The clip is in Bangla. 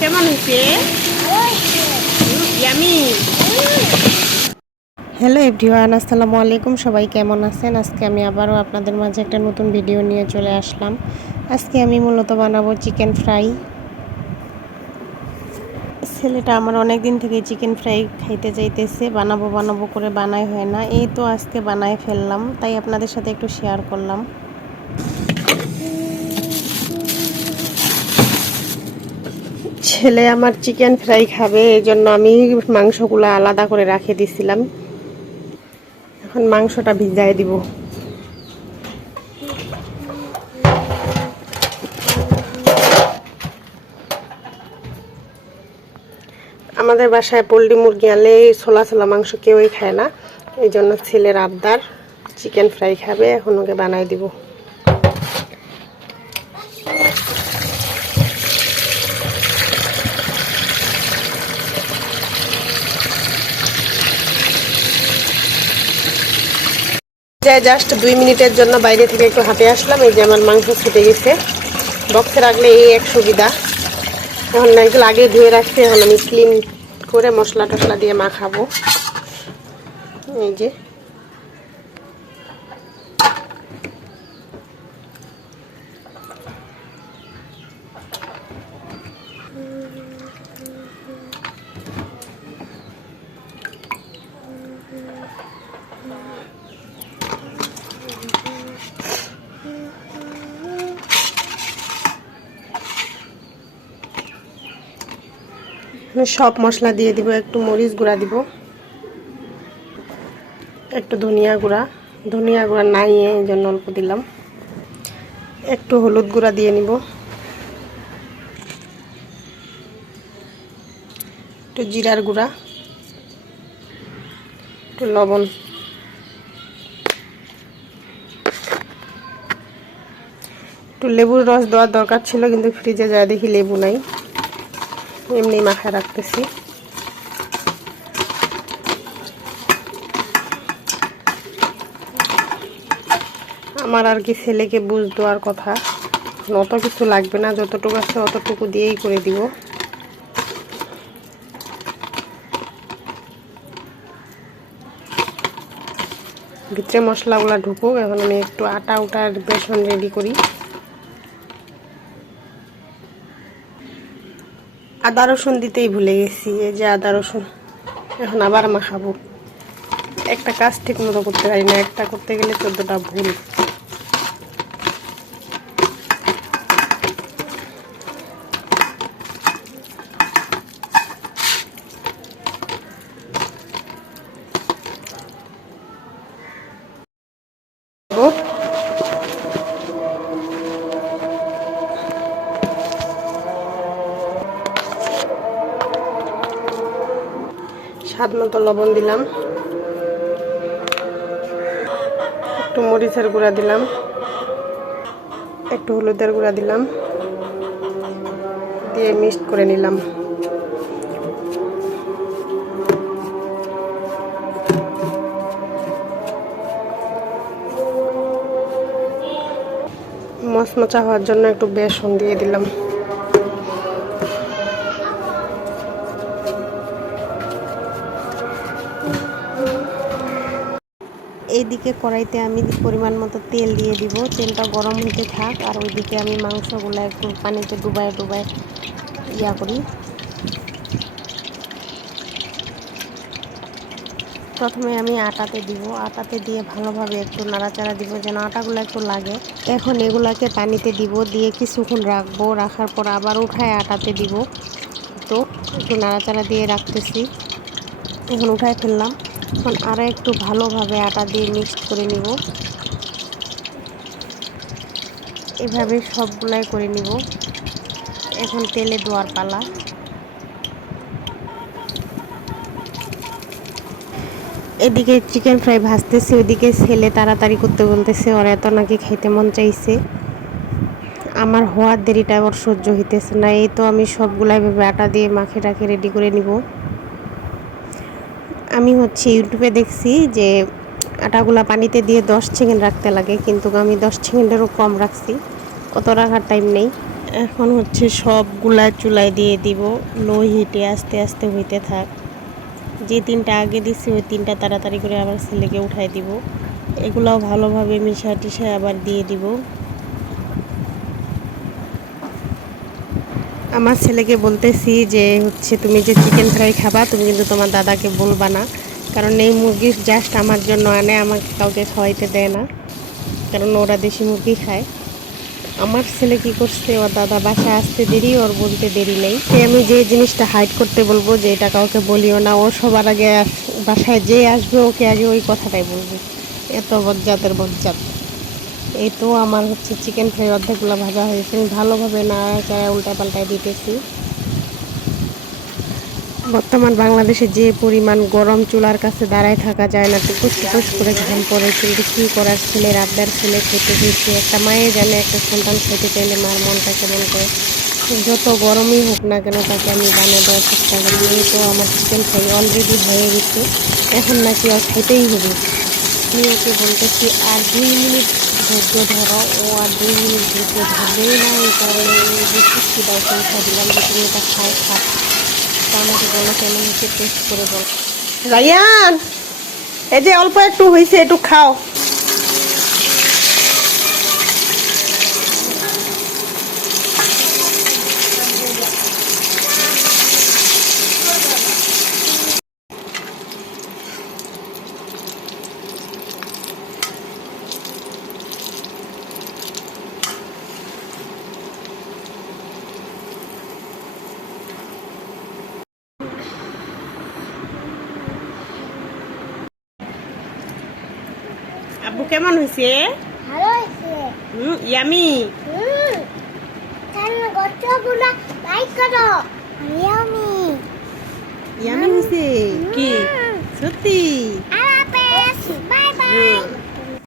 কেমন হয়েছে? ইয়ামি। হ্যালো এভরিওয়ান, আসসালামু আলাইকুম। সবাই কেমন আছেন? আজকে আমি আবারও আপনাদের মাঝে একটা নতুন ভিডিও নিয়ে চলে আসলাম। আজকে আমি মূলত বানাবো চিকেন ফ্রাই। ছেলেটা আমার অনেক দিন থেকে চিকেন ফ্রাই খাইতে চাইতেছে, বানাবো বানাবো করে বানাই হয় না। এই তো আজকে বানাই ফেললাম, তাই আপনাদের সাথে একটু শেয়ার করলাম। ছেলে আমার চিকেন ফ্রাই খাবে, এই জন্য আমি মাংসগুলো আলাদা করে রাখে দিছিলাম। এখন মাংসটা ভিজাই দিব। আমাদের বাসায় পোলট্রি মুরগি আনলে ছোলা ছোলা মাংস কেউই খায় না, এই জন্য ছেলের আবদার চিকেন ফ্রাই খাবে। এখন ওকে বানাই দিব। জাস্ট 2 মিনিটের জন্য বাইরে থেকে একটু হাঁটে আসলাম। এই যে আমার মাংস ছুটে গেছে। বক্সে রাখলে এই এক সুবিধা। এখন এগুলো আগে ধুয়ে রাখছি, এখন আমি ক্লিন করে মশলা টশলা দিয়ে মাখাবো। এই যে সব মশলা দিয়ে দিব। একটু মরিচ গুঁড়া দিব, একটু ধনিয়া গুঁড়া নাই, এই জন্য অল্প দিলাম। একটু হলুদ গুঁড়া দিয়ে নিব, একটু জিরার গুঁড়া, একটু লবণ, একটু লেবুর রস দেওয়ার দরকার ছিল, কিন্তু ফ্রিজে যা দেখি লেবু নাই, এমনি মাখায় রাখতেছি। আমার আর কি ছেলেকে বুঝ দেওয়ার কথা, অত কিছু লাগবে না, যতটুকু আছে অতটুকু দিয়েই করে দিব। ভিতরে মশলাগুলো ঢুকুক। এখন আমি একটু আটা উটার বেসন রেডি করি। আদা রসুন দিতেই ভুলে গেছি, এই যে আদা রসুন। এখন আবার মাখাবো। একটা কাজ ঠিক মতো করতে পারি না, একটা করতে গেলে 14টা ভুল। স্বাদ মতো লবণ দিলাম, একটু মরিচের গুঁড়া দিলাম, একটু হলুদের গুঁড়া দিলাম, দিয়ে মিক্সড করে নিলাম। মচমচা হওয়ার জন্য একটু বেসন দিয়ে দিলাম। এইদিকে কড়াইতে আমি পরিমাণ মতো তেল দিয়ে দিব। তেলটা গরম হতে থাক, আর ওইদিকে আমি মাংসগুলো একটু পানিতে ডুবায় ডুবায় ইয়া করি। প্রথমে আমি আটাতে দিব, আটাতে দিয়ে ভালোভাবে একটু নাড়াচাড়া দিব যেন আটাগুলো একটু লাগে। এখন এগুলাকে পানিতে দিব, দিয়ে কিছুক্ষণ রাখবো। রাখার পর আবার উঠায় আটাতে দিব। তো একটু নাড়াচাড়া দিয়ে রাখতেছি। এখন উঠায় ফেললাম। এখন আরও একটু ভালোভাবে আটা দিয়ে মিক্সড করে নিব। এভাবে সবগুলাই করে নিব। এখন তেলে দেওয়ার পালা। এদিকে চিকেন ফ্রাই ভাজতেছে, ওইদিকে ছেলে তাড়াতাড়ি করতে বলতেছে, ওর এত নাকি খাইতে মন চাইছে। আমার হওয়ার দেরিটা আবার সহ্য হইতেছে না। এই তো আমি সবগুলাই ভেবে আটা দিয়ে মাখে রাখে রেডি করে নিব। আমি ইউটিউবে দেখছি যে আটাগুলা পানিতে দিয়ে 10 সেকেন্ড রাখতে লাগে, কিন্তু আমি 10 সেকেন্ডেরও কম রাখছি, অত রাখার টাইম নেই। এখন হচ্ছে সবগুলা চুলায় দিয়ে দিব, লো হিটে আস্তে আস্তে হইতে থাক। যে 3টা আগে দিছি ওই 3টা তাড়াতাড়ি করে আবার ছেলেকে উঠাই দিব। এগুলাও ভালোভাবে মিশা টিশায় আবার দিয়ে দিব। আমার ছেলেকে বলতেছি যে হচ্ছে তুমি যে চিকেন ফ্রাই খাবা তুমি কিন্তু তোমার দাদাকে বলবা না, কারণ এই মুরগি জাস্ট আমার জন্য আনে, আমাকে কাউকে খাওয়াইতে দেয় না, কারণ ওরা দেশি মুরগি খায়। আমার ছেলে কি করছে, ওর দাদা বাসায় আসতে দেরি, ওর বলতে দেরি নেই। আমি যে জিনিসটা হাইড করতে বলবো যে এটা কাউকে বলিও না, ও সবার আগে বাসায় যে আসবে ওকে আগে ওই কথাটাই বলবে। এত বজ্জাতের বজ্জাত। এই তো আমার হচ্ছে চিকেন ফ্রাই অর্ধেকগুলো ভাজা হয়েছে, আমি ভালোভাবে নাড়াচাড়া উল্টা পাল্টায় দিতেছি। বর্তমান বাংলাদেশে যে পরিমাণ গরম, চুলার কাছে দাঁড়ায় থাকা যায় না, টুকুস টুকুস করে ঘাম পড়ে, কিন্তু কী করার, ছেলের আবদার, ছেলে খেতে দিয়েছে। একটা মায়ে জানে একটা সন্তান খেতে চাইলে মার মনটা কেমন করে। যত গরমই হোক না কেন তাকে আমি বানিয়ে দেওয়ার চেষ্টা করি। এই তো আমার চিকেন ফ্রাই অলরেডি হয়ে গেছে, এখন নাকি আর খেতেই হবে। আমি ওকে বলতেছি আর 2 মিনিট ধৈর্য ধরো, ও আর 2 মিনিট ধৈর্য ধরবেই না। এই কারণে বেশি খিদাও পৌঁছা দিলাম যে তুমি এটা খাও, খাও। তা আমাকে বলো কেমন হচ্ছে, টেস্ট করে বল। রায়ান, এই যে অল্প একটু হয়েছে, একটু খাও। আব্বু কেমন হয়েছে? ভালো হয়েছে। ইয়ামি। তাহলে গচ্ছগুলো লাইক করো। ইয়ামি। ইয়ামি হয়েছে কি? সত্যি?